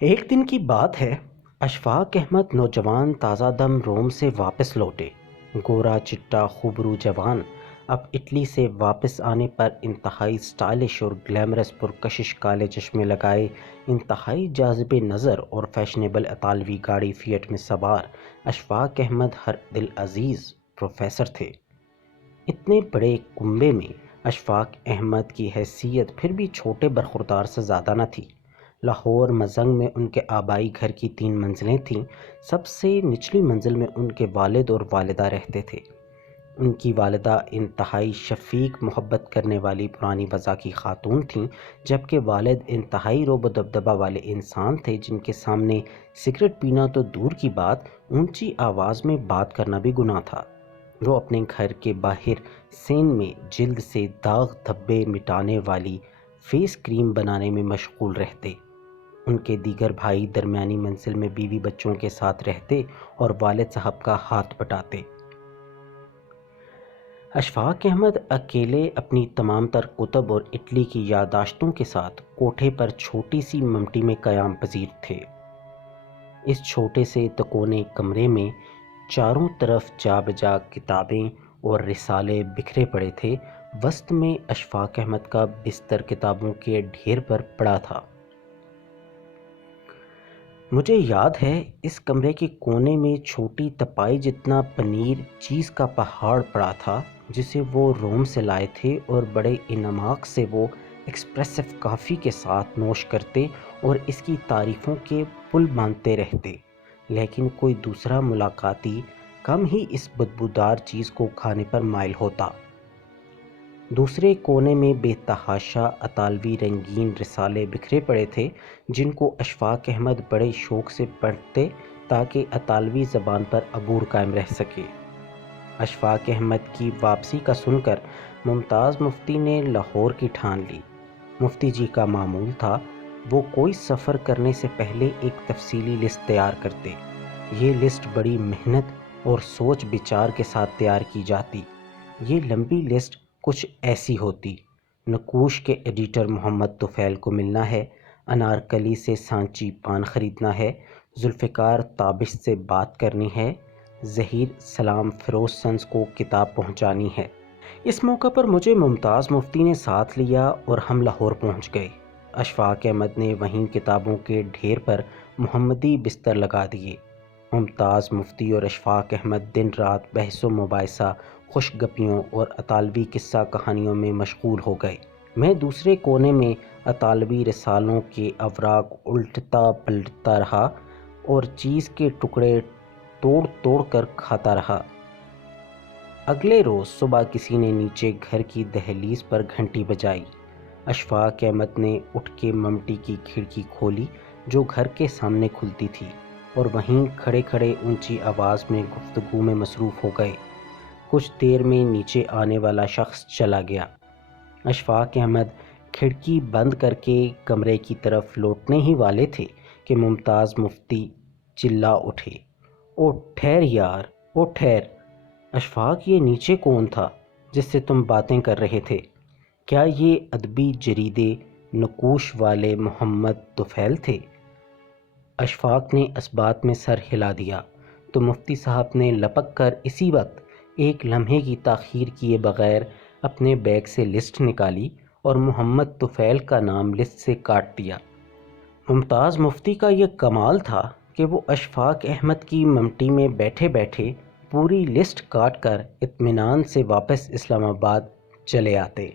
ایک دن کی بات ہے، اشفاق احمد نوجوان تازہ دم روم سے واپس لوٹے۔ گورا چٹا خوبرو جوان اب اٹلی سے واپس آنے پر انتہائی سٹائلش اور گلیمرس پرکشش کالے چشمے لگائے، انتہائی جاذب نظر اور فیشنیبل اطالوی گاڑی فیٹ میں سوار اشفاق احمد ہر دل عزیز پروفیسر تھے۔ اتنے بڑے کنبے میں اشفاق احمد کی حیثیت پھر بھی چھوٹے برخوردار سے زیادہ نہ تھی۔ لاہور مزنگ میں ان کے آبائی گھر کی 3 منزلیں تھیں۔ سب سے نچلی منزل میں ان کے والد اور والدہ رہتے تھے۔ ان کی والدہ انتہائی شفیق محبت کرنے والی پرانی وضع کی خاتون تھیں، جبکہ والد انتہائی رعب و دبدبہ والے انسان تھے جن کے سامنے سگریٹ پینا تو دور کی بات، اونچی آواز میں بات کرنا بھی گناہ تھا۔ وہ اپنے گھر کے باہر سین میں جلد سے داغ دھبے مٹانے والی فیس کریم بنانے میں مشغول رہتے۔ ان کے دیگر بھائی درمیانی منزل میں بیوی بچوں کے ساتھ رہتے اور والد صاحب کا ہاتھ بٹاتے۔ اشفاق احمد اکیلے اپنی تمام تر کتب اور اٹلی کی یادداشتوں کے ساتھ کوٹھے پر چھوٹی سی ممٹی میں قیام پذیر تھے۔ اس چھوٹے سے تکونے کمرے میں چاروں طرف جا بجا کتابیں اور رسالے بکھرے پڑے تھے۔ وسط میں اشفاق احمد کا بستر کتابوں کے ڈھیر پر پڑا تھا۔ مجھے یاد ہے اس کمرے کے کونے میں چھوٹی تپائی جتنا پنیر چیز کا پہاڑ پڑا تھا، جسے وہ روم سے لائے تھے اور بڑے انماق سے وہ ایکسپریسو کافی کے ساتھ نوش کرتے اور اس کی تعریفوں کے پل باندھتے رہتے، لیکن کوئی دوسرا ملاقاتی کم ہی اس بدبودار چیز کو کھانے پر مائل ہوتا۔ دوسرے کونے میں بے تحاشا اطالوی رنگین رسالے بکھرے پڑے تھے، جن کو اشفاق احمد بڑے شوق سے پڑھتے تاکہ اطالوی زبان پر عبور قائم رہ سکے۔ اشفاق احمد کی واپسی کا سن کر ممتاز مفتی نے لاہور کی ٹھان لی۔ مفتی جی کا معمول تھا، وہ کوئی سفر کرنے سے پہلے ایک تفصیلی لسٹ تیار کرتے۔ یہ لسٹ بڑی محنت اور سوچ بچار کے ساتھ تیار کی جاتی۔ یہ لمبی لسٹ کچھ ایسی ہوتی: نقوش کے ایڈیٹر محمد طفیل کو ملنا ہے، انارکلی سے سانچی پان خریدنا ہے، ذوالفقار تابش سے بات کرنی ہے، ظہیر سلام فیروز سنز کو کتاب پہنچانی ہے۔ اس موقع پر مجھے ممتاز مفتی نے ساتھ لیا اور ہم لاہور پہنچ گئے۔ اشفاق احمد نے وہیں کتابوں کے ڈھیر پر محمدی بستر لگا دیے۔ ممتاز مفتی اور اشفاق احمد دن رات بحث و مباحثہ، خوش گپیوں اور اطالوی قصہ کہانیوں میں مشغول ہو گئے۔ میں دوسرے کونے میں اطالوی رسالوں کے اوراق الٹتا پلٹتا رہا اور چیز کے ٹکڑے توڑ توڑ کر کھاتا رہا۔ اگلے روز صبح کسی نے نیچے گھر کی دہلیز پر گھنٹی بجائی۔ اشفاق احمد نے اٹھ کے ممٹی کی کھڑکی کھولی جو گھر کے سامنے کھلتی تھی، اور وہیں کھڑے کھڑے اونچی آواز میں گفتگو میں مصروف ہو گئے۔ کچھ دیر میں نیچے آنے والا شخص چلا گیا۔ اشفاق احمد کھڑکی بند کر کے کمرے کی طرف لوٹنے ہی والے تھے کہ ممتاز مفتی چلا اٹھے، او ٹھہر یار، او ٹھہر! اشفاق، یہ نیچے کون تھا جس سے تم باتیں کر رہے تھے؟ کیا یہ ادبی جریدے نقوش والے محمد طفیل تھے؟ اشفاق نے اس بات میں سر ہلا دیا تو مفتی صاحب نے لپک کر اسی وقت ایک لمحے کی تاخیر کیے بغیر اپنے بیگ سے لسٹ نکالی اور محمد طفیل کا نام لسٹ سے کاٹ دیا۔ ممتاز مفتی کا یہ کمال تھا کہ وہ اشفاق احمد کی ممٹی میں بیٹھے بیٹھے پوری لسٹ کاٹ کر اطمینان سے واپس اسلام آباد چلے آتے۔